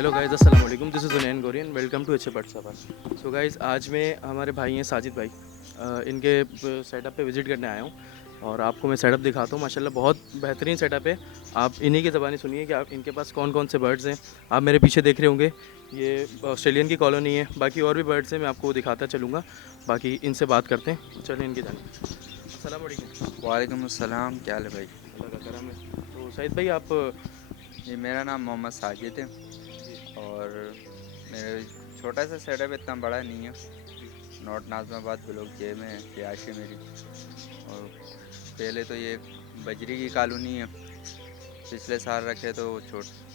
Hello guys, अस्सलाम वालेकुम। This is Junain Gorian. Welcome to एच बट सफर। सो गाइस, आज मैं हमारे भाई हैं साजिद भाई, इनके सेटअप पे विज़िट करने आया हूँ और आपको मैं सेटअप दिखाता हूँ। माशाल्लाह बहुत बेहतरीन सेटअप है। आप इन्हीं की ज़बानी सुनिए कि आप इनके पास कौन कौन से बर्ड्स हैं। आप मेरे पीछे देख रहे होंगे, ये ऑस्ट्रेलियन की कॉलोनी है। बाकी और भी बर्ड्स हैं, मैं आपको दिखाता चलूँगा। बाकी इनसे बात करते हैं, चलें इनकी जानिब। अस्सलाम वालेकुम। वालेकुम अस्सलाम। क्या हाल है भाई? अल्लाह का करम है। तो सईद भाई, आप जी, मेरा नाम मोहम्मद साजिद है। जी और मेरा छोटा सा सेटअप, इतना बड़ा नहीं है। जी नॉर्थ नाज़माबाद ब्लॉक जे में है रिहाइश है मेरी। और पहले तो ये बजरी की कॉलोनी है। पिछले साल रखे तो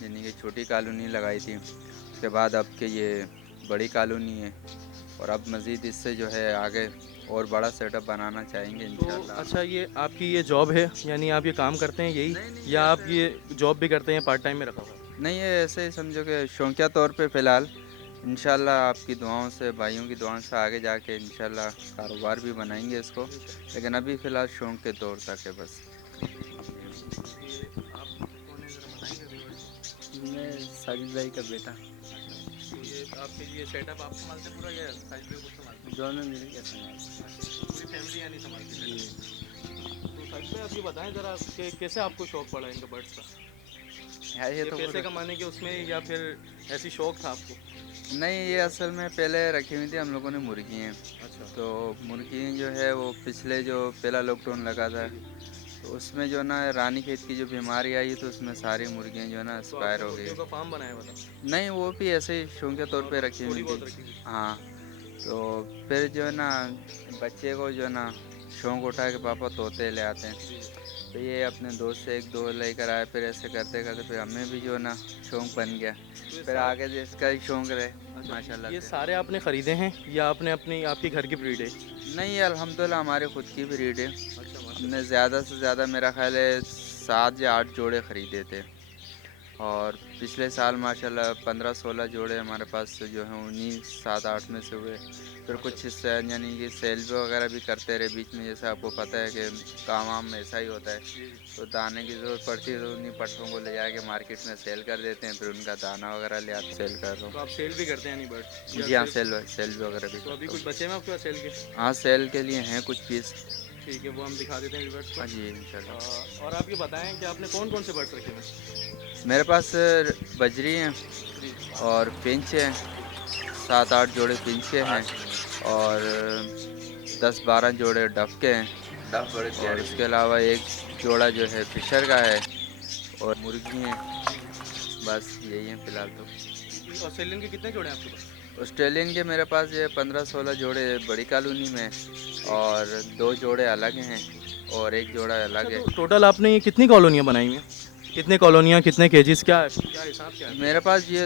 यानी कि छोटी कॉलोनी लगाई थी। उसके बाद अब के ये बड़ी कॉलोनी है। और अब मज़ीद इससे जो है आगे और बड़ा सेटअप बनाना चाहेंगे तो इंशाल्लाह। अच्छा, ये आपकी ये जॉब है, यानी आप ये काम करते हैं यही, नहीं नहीं, या ये आप ऐसे ये जॉब भी करते हैं, पार्ट टाइम में रखा हुआ है? नहीं, ये ऐसे ही समझो कि शौकिया तौर पे फ़िलहाल। इंशाल्लाह आपकी दुआओं से, भाइयों की दुआओं से आगे जाके इंशाल्लाह कारोबार भी बनाएंगे इसको। इंशाल्लाह। लेकिन अभी फ़िलहाल शौक के तौर तक है बस। ये आप कौन है, ज़रा बताएंगे व्यूअर्स को? मैं साजिद भाई का बेटा। अच्छा, तो ये आपके ये सेटअप आप संभालते हैं पूरा, या साजिद भाई खुद संभालते हैं? दोनों मिल के संभालते अच्छा, पूरी फैमिली यानी संभालती हैं। है जी। सेटअप। तो साजिद भाई, आप ये बताएं ज़रा कि कैसे आपको शौक पड़ा इनका बर्ड्स का? यार ये ये तो पैसे पूरा कमाने के उसमें, या फिर ऐसी शौक था आपको? नहीं, ये असल में पहले रखी हुई थी हम लोगों ने मुर्गी हैं। अच्छा। तो मुर्गी जो है वो पिछले जो पहला लॉकडाउन लगा था, जी जी। तो उसमें जो ना रानीखेत की जो बीमारी आई, तो उसमें सारी मुर्गियाँ जो है ना तो एक्सपायर आपने हो गई। मुर्गियों का फार्म बनाया हुआ था? नहीं, वो भी ऐसे ही शौकिया तौर पे नॉर्मल रखी हुई थोड़ी थी। बहुत रखी हुई? हाँ। तो फिर जो है ना बच्चे को जो है ना शौक उठा के पापा तोते ले आते हैं। जी जी। तो ये अपने दोस्त से एक दो लेकर आए, फिर ऐसे करते करते फिर हमें भी जो है ना शौक बन गया। तो ये फिर सारे, आगे जो इसका ही शौक रहे अच्छा, माशाल्लाह ये से। सारे आपने ख़रीदे हैं या आपने अपनी आपकी घर की ब्रीड है? नहीं, ये अल्हम्दुलिल्लाह हमारे खुद की ब्रीड है। अच्छा, हमने माशाल्लाह। ज़्यादा से ज़्यादा मेरा ख्याल है 7 या 8 जोड़े ख़रीदे थे। और पिछले साल माशाल्लाह 15-16 जोड़े हमारे पास जो हैं उन्हीं 7-8 में से हुए। फिर कुछ माशाल्लाह। हिस्से यानी कि सेल वगैरह भी करते रहे बीच में, जैसे आपको पता है कि काम वाम में ऐसा ही होता है। जी जी। तो दाने की ज़रूरत पड़ती है तो उन्हीं पट्ठों को ले जाके मार्केट में सेल कर देते हैं, फिर उनका दाना वगैरह ले आते सेल कर रहा तो आप सेल भी करते हैं यानी बर्ड्स, हूँ। या जी हाँ, सिर्फ? सेल सेल वगैरह भी तो अभी करता कुछ हूँ। बचे हैं आपके पास सेल के? हाँ, सेल के लिए हैं कुछ पीस। ठीक है, वो हम दिखा देते हैं व्यूअर्स को। हाँ जी, इंशाल्लाह। और आप ये बताएं कि आपने कौन कौन से बर्ड्स रखे हुए हैं? मेरे पास बजरी हैं जी और फिंच हैं। जी। 7-8 जोड़े फिंच के हैं। और 10-12 जोड़े डफ के हैं। माशा और उसके अलावा एक जोड़ा जो है फिशर का है। और मुर्गी हैं। जी जी। बस यही हैं फ़िलहाल तो। ऑस्ट्रेलियन के कितने जोड़े हैं आपके पास? ऑस्ट्रेलियन के मेरे पास ये 15-16 जोड़े बड़ी कॉलोनी में। ठीक। और 2 जोड़े अलग हैं। और एक जोड़ा अच्छा, अलग है। तो टोटल आपने ये कितनी कॉलोनियाँ बनाई हुई हैं? कितने कॉलोनियाँ, कितने केजीस, क्या क्या हिसाब क्या है मेरे पूरा? पास ये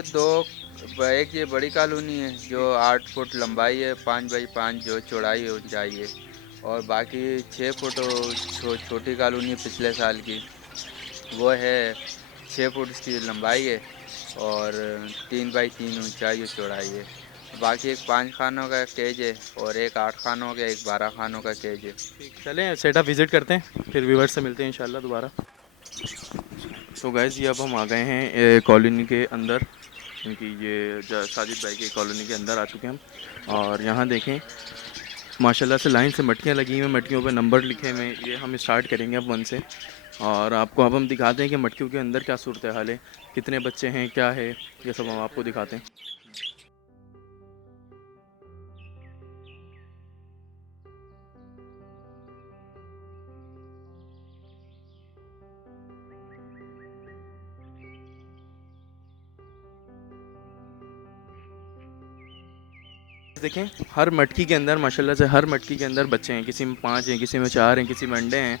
एक ये बड़ी कॉलोनी है जो जी 8 फुट लंबाई है, 5 बाई 5 जो चौड़ाई हो चाहिए। और बाकी 6 फुट छोटी कॉलोनी पिछले साल की, वो है 6 फुट इसकी लंबाई है। और 3 बाई 3 ऊंचाई और चौड़ाई है। बाकी एक 5 खानों का केज है। और एक 8 खानों का, एक 12 खानों का केज है। ठीक, चलें सेटअप विज़िट करते हैं, फिर व्यूअर्स से मिलते हैं इंशाल्लाह दोबारा। सो गाइस, ये अब हम आ गए हैं कॉलोनी के अंदर, क्योंकि ये साजिद भाई की कॉलोनी के अंदर आ चुके हैं हम। और यहाँ देखें, माशाल्लाह से लाइन से मटकियाँ लगी हुई हैं, मटकियों पे नंबर लिखे हुए हैं। ये हम स्टार्ट करेंगे अब 1 से। और आपको अब हम दिखाते हैं कि मटकियों के अंदर क्या सूरत हाल है, कितने बच्चे हैं, क्या है, ये सब हम आपको दिखाते हैं। देखें, हर मटकी के अंदर माशाल्लाह से, हर मटकी के अंदर बच्चे हैं। किसी में 5 हैं, किसी में 4 हैं, किसी में अंडे हैं।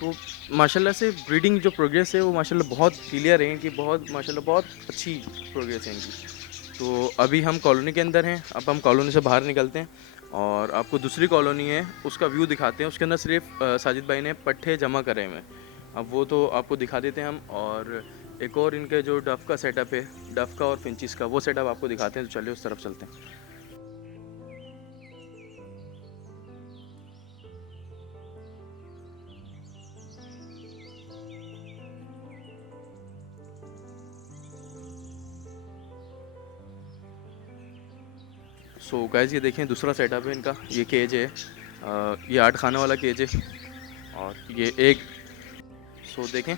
तो माशाल्लाह से ब्रीडिंग जो प्रोग्रेस है वो माशाल्लाह बहुत क्लियर है कि बहुत माशाल्लाह बहुत अच्छी प्रोग्रेस है इनकी। तो अभी हम कॉलोनी के अंदर हैं, अब हम कॉलोनी से बाहर निकलते हैं और आपको दूसरी कॉलोनी है उसका व्यू दिखाते हैं। उसके अंदर सिर्फ साजिद भाई ने पट्ठे जमा करे हुए हैं, अब वो तो आपको दिखा देते हैं हम। और एक और इनके जो डफ़ का सेटअप है, डफ़ का और फिंचिस का, वो सेटअप आपको दिखाते हैं। तो चलिए उस तरफ चलते हैं। सो गाइस ये देखें दूसरा सेटअप है इनका, ये केज है, ये 8 खाना वाला केज है और ये एक, सो देखें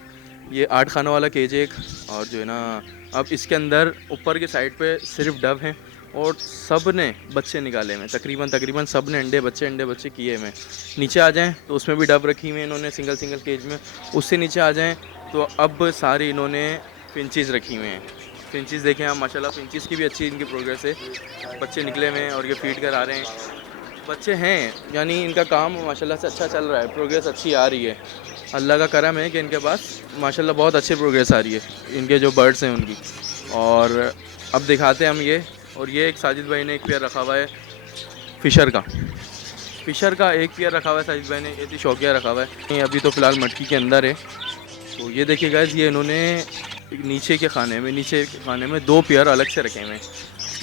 ये 8 खाना वाला केज है एक, और जो है ना अब इसके अंदर ऊपर के साइड पे सिर्फ डव हैं और सब ने बच्चे निकाले हुए, तकरीबन सब ने अंडे बच्चे किए हुए। नीचे आ जाएं तो उसमें भी डव रखी हुई हैं इन्होंने सिंगल केज में। उससे नीचे आ जाएं तो अब सारी इन्होंने फिंचीज़ रखी हुई हैं। फिंचीज़ देखें आप माशाल्लाह, फिंचीज़ की भी अच्छी इनकी प्रोग्रेस है, बच्चे निकले हुए हैं और ये फीड करा रहे हैं, बच्चे हैं, यानी इनका काम माशाल्लाह से अच्छा चल रहा है, प्रोग्रेस अच्छी आ रही है। अल्लाह का करम है कि इनके पास माशाल्लाह बहुत अच्छी प्रोग्रेस आ रही है इनके जो बर्ड्स हैं उनकी। और अब दिखाते हैं हम ये, और ये एक साजिद भाई ने एक पेयर रखा हुआ है फ़िशर का एक पेयर रखा हुआ है साजिद भाई ने, ये थी शौकिया रखा हुआ है। ये अभी तो फ़िलहाल मटकी के अंदर है। तो ये देखिए गाइस, ये इन्होंने नीचे के खाने में 2 पेयर अलग से रखे हुए हैं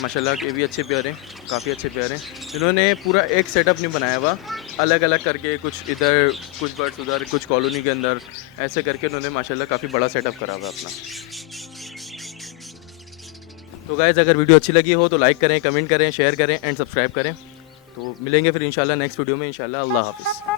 माशाल्लाह, ये भी अच्छे पेयर हैं, काफ़ी अच्छे पेयर हैं। इन्होंने पूरा एक सेटअप नहीं बनाया हुआ, अलग अलग करके कुछ इधर कुछ बर्ड्स उधर कुछ कॉलोनी के अंदर, ऐसे करके इन्होंने माशाल्लाह काफ़ी बड़ा सेटअप करा हुआ अपना। तो गाइस अगर वीडियो अच्छी लगी हो तो लाइक करें, कमेंट करें, शेयर करें एंड सब्सक्राइब करें। तो मिलेंगे फिर इंशाल्लाह नेक्स्ट वीडियो में इंशाल्लाह। अल्लाह हाफ़िज़।